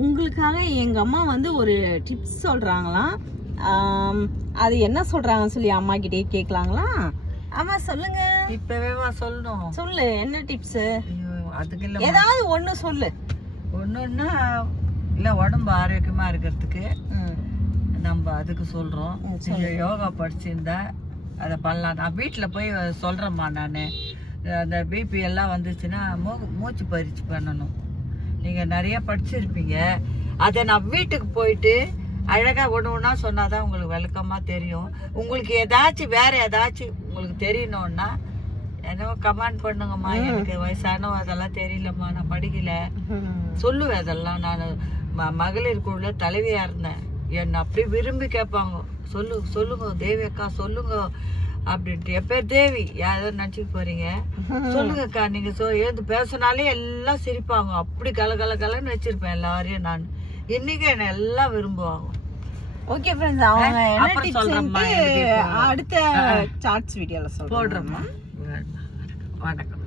உங்களுக்காக எங்க அம்மா வந்து ஒரு டிப்ஸ் சொல்றாங்களாம். அது என்ன சொல்றாங்கன்னு சொல்லி அம்மா கிட்டே கேட்கலாங்களா? அம்மா சொல்லுங்க. இப்பவேவா சொல்லணும்? சொல்லு, என்ன டிப்ஸ்? அதுக்கு இல்ல, ஏதாவது ஒண்ணு சொல்லு. ஒண்ணுன்னா இல்ல, உடம்பு ஆரோக்கியமா இருக்கிறதுக்கு நம்ம அதுக்கு சொல்றோம். நீங்க யோகா படிச்சிருந்தா அதை பண்ணலாம். நான் வீட்டில் போய் சொல்றேம்மா. நான் அந்த பிபி எல்லாம் வந்துச்சுன்னா மூச்சு பயிற்சி பண்ணணும். நீங்க நிறைய படிச்சிருப்பீங்க. அதை நான் வீட்டுக்கு போயிட்டு அழகா ஒன்று ஒன்றா சொன்னாதான் உங்களுக்கு விளக்கமா தெரியும். உங்களுக்கு ஏதாச்சும் வேற ஏதாச்சும் உங்களுக்கு தெரியணும்னா என்னவோ கமெண்ட் பண்ணுங்கம்மா. எனக்கு வயசானவ அதெல்லாம் தெரியலம்மா, நான் படிக்கல சொல்லுவேன். அதெல்லாம் நான் மகளிர் குழுல தலைவியா இருந்தேன். என்னை அப்படி விரும்பி கேட்பாங்க. சொல்லுங்க தேவி அக்கா, சொல்லுங்க அப்படின்ட்டு. என் பேர் தேவி, யாரும் நினச்சிக்க போறீங்க, சொல்லுங்கக்கா. நீங்க எழுந்து பேசினாலே எல்லாம் சிரிப்பாங்க. அப்படி கலன்னு வச்சிருப்பேன் எல்லாரையும். நான் இன்னைக்கு என்னை எல்லாம் விரும்புவாங்க. ஓகே ஃப்ரெண்ட்ஸ், அவங்க என்ன டிப்ஸ் அடுத்த சார்ட்ஸ் வீடியோல சொல்றேன். போடுறேம்மா. வணக்கம்.